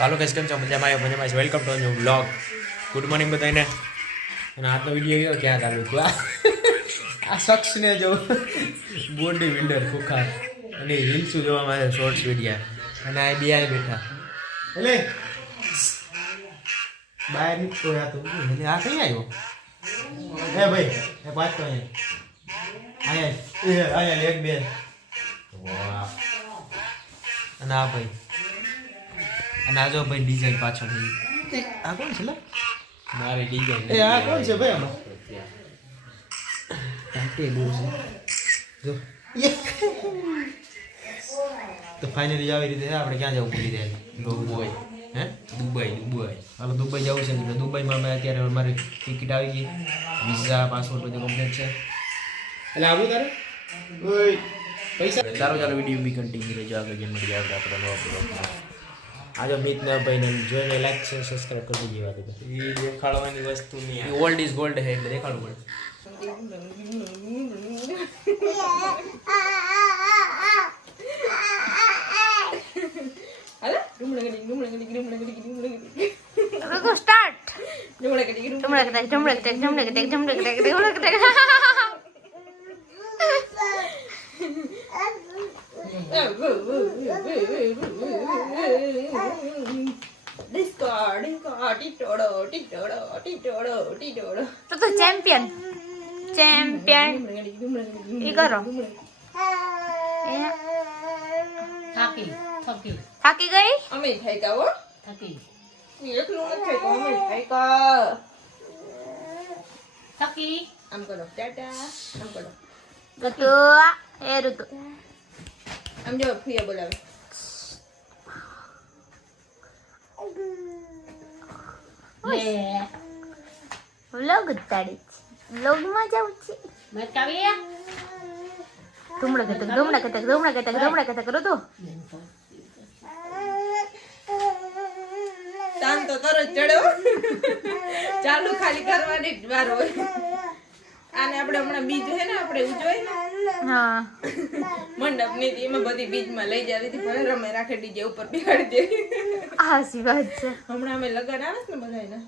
હાલો કઈ કેમ છો? મજામાં આવ્યો મજામાં welcome to new blog good morning બધાને અને આજનો વીડિયો ગયો ક્યાં ચાલુ થયું આ. શખ્સને જો બોડી બિલ્ડર ખુખાર. અને રીલ્સું જોવા માટે શોર્ટ્સ વિડીયા અને આ બે બેઠા. એટલે બહાર નીકળતો યા તો. એટલે આ કઈ આવ્યો એ ભાઈ એ પાછો અહીંયા. અહીંયા અહીંયા લેગ બે. વાહ. અને આ ભાઈ. અને આ જો ભાઈ ડિઝાઇન પાછળ આ કોણ છે લે? મારે ડિઝાઇન એ આ કોણ છે ભાઈ આમાં? કાંટે બહુ છે. જો. તો ફાઇનલી આવી રીતે આપણે ક્યાં જવું ભૂલી જાય દુબઈ. હે? Dubai Dubai. હાલો દુબઈ જવું છે એટલે દુબઈમાં મેં અત્યારે મારી ટિકિટ આવી ગઈ. વિઝા પાસપોર્ટ બધું કમ્પ્લીટ છે. એટલે આવું તારે? પૈસા? ચાલો ચાલો વીડિયો બી કન્ટિન્યુ રહેજો આગળ જેમ મળી આપણે આપણે બ્લોગમાં આજે મિત ને ભાઈને જોઈને લાઈક છે સબસ્ક્રાઇબ કરી દીધી વાત એ દેખાડવાની વસ્તુ નહીં ઓલ્ડ ઇઝ ગોલ્ડ છે એટલે દેખાડવું પડે. Luego start. Jumlah ketek, jumlah ketek, jumlah ketek, jumlah ketek, jumlah ketek. Itu tuh champion. Champion. Ih, karo. Ya. થાકી થાકી થાકી ગઈ અમે થાક્યા હો થાકી એકલું નથી થાક્યો અમે થાક્યા થાકી આમ કરો ટાટા આમ કરો ઋતુ એ ઋતુ આમ જો ફિયા બોલાવે વ્લોગ ઉતારી વ્લોગમાં જાઉં છે. મેં કાવી ધૂમડા કતક ધૂમડા કતક ધૂમડા કતક ધૂમડા કતક ઋતુ તાન તો તરત ચડ્યો ચાલુ ખાલી કરવાની જ વાર હોય. આને આપણે હમણાં બીજ હે ને આપણે ઉજવાય ને? હા. મંડપની એમાં બધી બીજમાં લઈ જાવી હતી ભલે રમે રાખે ડીજે ઉપર બિહાડી દે. હાસી વાત છે. હમણાં અમે લગન આવે છે ને બધાયના?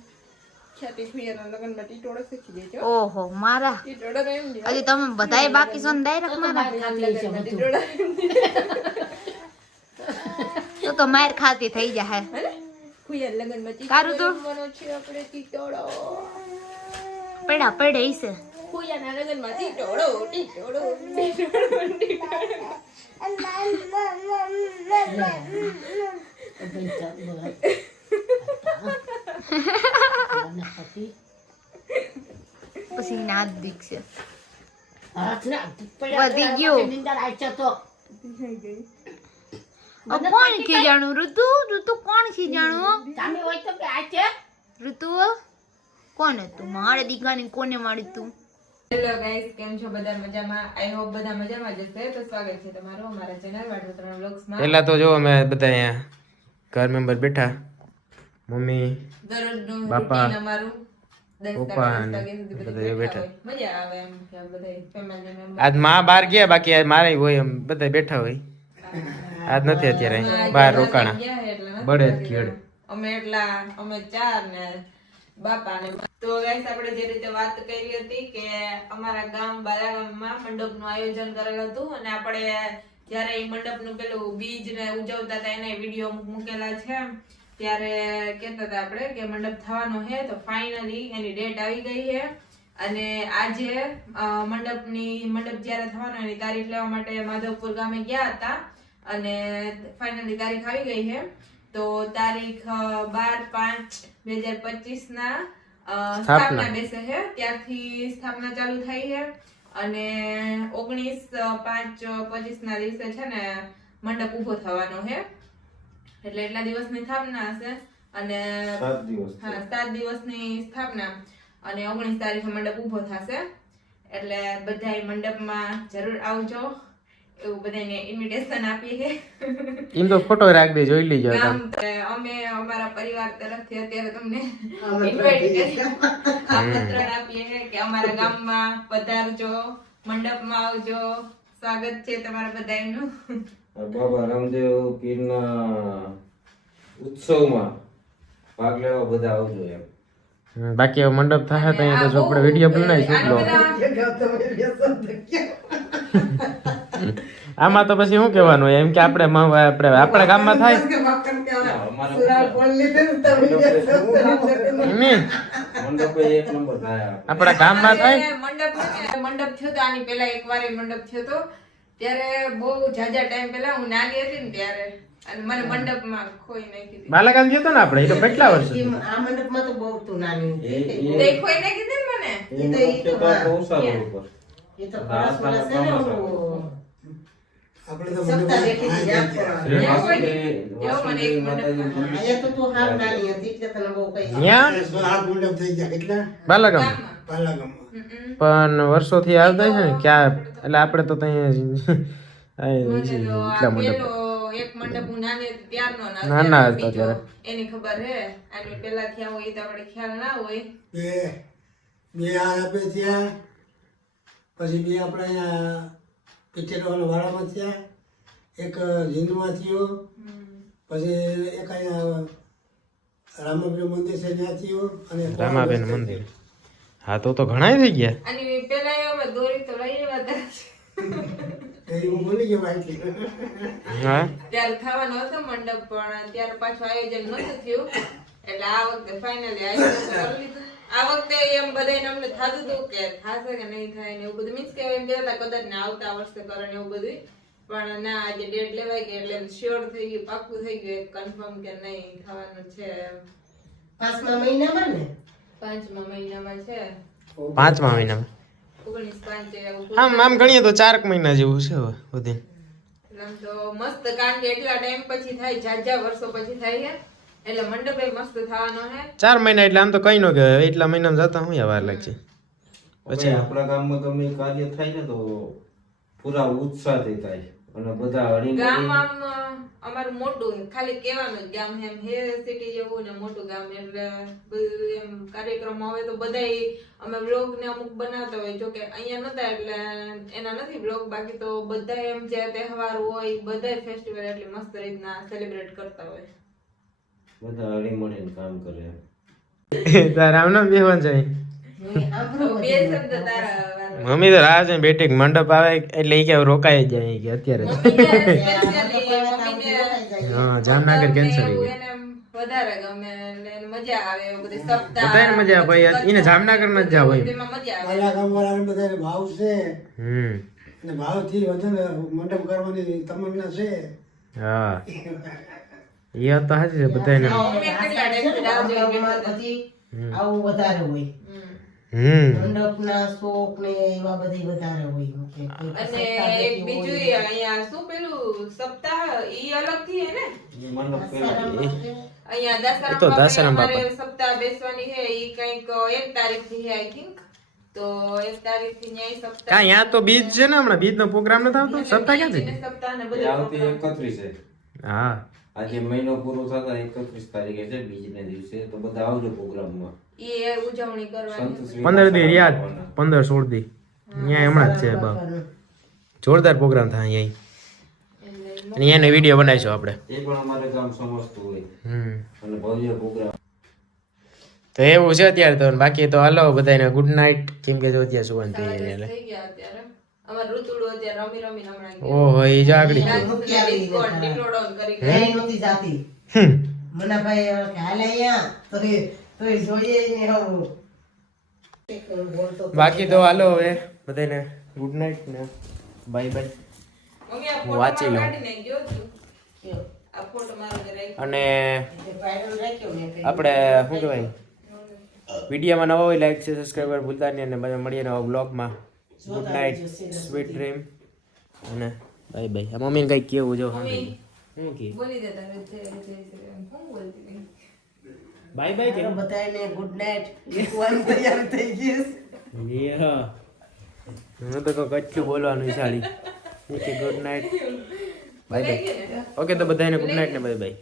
ખ્યાતિ ફિયાના લગનમાં ટીટોળો શીખી દેજો. ઓહો મારા. ટીટોળો એમ દે હજી તમે બધાય બાકી છો ને ડાયરેક્ટ મારા? ખાતી છે બધું. ટીટોળા એમ દે. તો તો માર ખાતી થઈ જાય હે? ને? ફુયા લગનમાં કારું તો? ટીટોળો. રમવાનો છે. આપણે ટીટોળો પડ્યા પડે છે ફુયાના લગનમાં ટીટોળો ટીટોળો ટીટોળો ટીટોળો પછી ના દીકશે વધી ગયો કોણ ખીજાણું ઋતુ ઋતુ કોણ ખીજાણું તમે હોય તો કે આચે ઋતુ કોણ હતું મારે દીકરાની કોને માર્યું તું હેલો ગાઈસ કેમ છો? બધા મજામાં? આઈ હોપ બધા મજામાં જ હશે. તો સ્વાગત છે તમારું અમારા ચેનલ વાટો ત્રણ વ્લોગ્સમાં પહેલા તો જો અમે બધા અહીંયા ઘર મેમ્બર બેઠા. મમ્મી દરરોજનું બાપા, અમારું. આજમાં ગયા બાકી મારે હોય એમ બધા બેઠા હોય. આજ નથી અત્યારે. બહાર રોકાણા. ખેડ. અમે એટલા અમે ચાર ને બાપા ને તો ગાઈસ આપણે જે રીતે વાત કરી હતી કે અમારા ગામ, બાલાગામમાં મંડપનું આયોજન કરેલું હતું અને આપણે જ્યારે એ મંડપનું પેલું બીજ ને ઉજવતા હતા, એના વીડિયો મૂકેલા છે ત્યારે કહેતા હતા આપણે કે મંડપ થવાનો છે, તો ફાઇનલી એની ડેટ આવી ગઈ છે. અને આજે મંડપની, મંડપ જ્યારે થવાનો એની તારીખ લેવા માટે માધવપુર ગામે ગયા હતા. અને ફાઇનલી તારીખ આવી ગઈ છે. તો તારીખ બાર પાંચ બે હજાર પચીસ ના સ્થાપના. બેસે છે ત્યારથી સ્થાપના ચાલુ થઈ છે અને ઓગણીસ પાંચ પચીસ ના દિવસે છે ને મંડપ ઊભો થવાનો છે એટલે એટલા દિવસની સ્થાપના હશે. અને હા સાત દિવસની સ્થાપના. અને ઓગણીસ તારીખે મંડપ ઊભો થશે. એટલે બધાય મંડપમાં જરૂર આવજો. એવું બધાને ઇન્વિટેશન આપીએ. છે એમ તો ફોટો રાખ દે જોઈ લીજો અમે અમારા પરિવાર તરફથી અત્યારે તમને આમંત્રણ આપીએ છે કે અમારા ગામમાં પધારજો મંડપમાં આવજો. સ્વાગત છે તમારા બધાનું બાબા રામદેવ પીરના ઉત્સવમાં ભાગ લેવા બધા આવજો એમ. બાકી મંડપ થાય તો અહીંયા તો આપણે વીડિયો બનાવીશું આમાં તો પછી શું કહેવાનું હોય? એમ કે આપણે આપણે આપણા ગામમાં થાય. આપણા ગામમાં થાય? મંડપ મંડપ થયો તો આની પહેલા એક વાર મંડપ થયો તો. ત્યારે બહુ જાજા ટાઈમ પહેલા હું નાની હતી ને ત્યારે. અને મને મંડપમાં ખોઈ નાખી ગયો તો ને આપણે? એ તો કેટલા વર્ષ આ મંડપમાં તો બહુ તું નાની હતી. તે ખોઈ નાખી હતી મને? એ મંડપ છે તો આપણે ઓછા ઉપર. એ તો પરસ વરસ છે ને ઓલું આપણે તો મને એક વાસુદેવ મંડપ માતાજી અહીંયા તો તું હાવ નાની હતી એટલે તને બહુ કઈ ત્યાં હાથ મંડપ થઈ ગયા. કેટલા? બાલાગામ પણ વર્ષોથી આવતા છે ને ક્યાં? એટલે આપણે તો ત્યાં નાની હતી ત્યારે. એની ખબર હે? આની પેલા થયા હોય તો આપણે ખ્યાલ ના હોય. બે ત્યાં પછી બે આપણે અહીંયા પિક્ચરવાળા વાળામાં થયા એક હિન્દુમાં થયો પછી એક અહીંયા રામાબેન મંદિર છે ત્યાં થયો અને રામાબેન મંદિર. હા તો તો ઘણા થઈ ગયા. અને પેલા એમાં અમે દોરી તો લઈ આવ્યા હતા. એ હું ભૂલી ગયો માહિતી હા? ત્યારે થવાનો હતો મંડપ પણ ત્યારે પાછું આયોજન નતું થયું. એટલે આ વખતે ફાઇનલી આયોજન કરી લીધું. આ વખતે એમ બધાને અમને થાતું હતું કે થાશે કે નહીં થાય ને એવું બધું. મીન્સ કે એમ કહેતા કદાચ ને આવતા વર્ષે કરે ને એવું બધું પણ ના આજે ડેટ લેવાય ગઈ એટલે શ્યોર થઈ ગયું પાક્કું થઈ ગયું કન્ફર્મ કે નહીં થવાનું છે પાંચમા મહિનામાં ને? પાંચમા મહિનામાં છે. પાંચમા મહિનામાં? ઓગણીસ પાંચ આમ આમ ગણીએ તો ચારક મહિના જેવું છે હવે બધી. તો મસ્ત કારણ કે એટલા ટાઈમ પછી થાય જાજા વર્ષો પછી થાય છે. એટલે મંડપે મસ્ત થવાનો હે. ચાર મહિના એટલે આમ તો કઈ નો કહેવાય એટલા મહિનામાં જતા હું વાર લાગશે. પછી આપણા ગામમાં ગમે કાર્ય થાય ને તો પૂરા ઉત્સાહથી થાય. અને બધા હળી ગામ આમ અમારું મોટું ખાલી કહેવાનું જ ગામ એમ હે સિટી જેવું ને મોટું ગામ એટલે બધું એમ કાર્યક્રમ આવે તો બધાય અમે બ્લોગ ને અમુક બનાવતા હોય. જો કે અહીંયા નતા એટલે એના નથી બ્લોગ બાકી તો બધા એમ જે તહેવાર હોય બધા ફેસ્ટિવલ એટલી મસ્ત રીતના સેલિબ્રેટ કરતા હોય. બધા હળી મળીને કામ કરે. તારા આમ બેહવાન શબ્દ મમ્મી તો રાહ છે બેઠી કે મંડપ આવે એટલે એ કે રોકાઈ જાય કે અત્યારે. હા જામનગર કેન્સર વધારે ગમે મજા આવે એવું બધી સપ્તાહ બધાને મજા આવે ભાઈ એને જામનગર ન જ જાવ ભાઈ મજા આવે બધાને ભાવ છે. હમ. અને ભાવથી વધારે મંડપ કરવાની તમન્ના છે. હા. એ તો સાચી છે બધાને આવું વધારે હોય. મંડપના શોખ ને એવા બધી વધારે હોય. અને સપ્તાહ એક બીજું અહીંયા શું પેલું સપ્તાહ ઈ અલગથી હે ને? અહીંયા દાસારામ બાપા. સપ્તાહ બેસવાની છે ઈ કંઈક એક તારીખથી આઈ થિંક તો એક તારીખથી ન્યાય સપ્તાહ. કા અહીંયા તો બીજ છે ને હમણાં? બીજ નો પ્રોગ્રામ નથી આવતો? સપ્તાહ છે સપ્તાહ ને બધું આવતી એકત્રીસે. હા. આજે મહિનો પૂરો થતા એકત્રીસ તારીખે છે બીજને દિવસે. તો બધા આવજો પ્રોગ્રામમાં. ઈ ઉજવણી કરવાની પંદર દી યાદ? પંદર સોળ દી. અહીંયા હમણાં જ છે બા. જોરદાર પ્રોગ્રામ થાય અહીંયા. અને અહીંયાનો વીડિયો બનાવીશું આપણે. એ પણ અમારે ગામ સમજતું હોય. હમ. અને ભવ્ય પ્રોગ્રામ. તો એવું છે અત્યારે તો. બાકી તો હાલો બધાને ગુડ નાઇટ કેમ કે જો અત્યારે સુવાનું થઈ જાય એટલે. થઈ ગયા અત્યારે. અમાર ઋતુડું અત્યારે રમી રમી હમણાં ઓહો એ જો આગળ. મૂકી આવી Discord, દીધા. Discord on કરી. ક્યાંય નહોતી જાતી. હમ. મનાભાઈ હવે અહીંયા? તો તો જોઈએ ને આવું. બાકી તો હાલો હવે બધાને ગુડ નાઇટ ને. બાય બાય હું વાંચી લઉં. અને. આપણે શું કહેવાય? વિડીયોમાં નવો હોય લાઈક છે સબસ્ક્રાઈબર ભૂલતા નહીં અને બધા મળીએ નવા બ્લોગમાં ગુડ નાઇટ સ્વીટ ડ્રીમ અને બાય બાય મમ્મીને કંઈક કેવું જો. મમ્મી. શું કે? બોલી દે તારે જે જે જે એમ. હું બોલતી? બાય બાય ચાલો બધાને ગુડ નાઇટ લીખવાનું તૈયાર થઈ ગઈશ. કે હા. હું તો કહું કચ્છું બોલવાનું વિચારી. કે good night bye bye okay તો બધાને ગુડ નાઇટ ને બાય બાય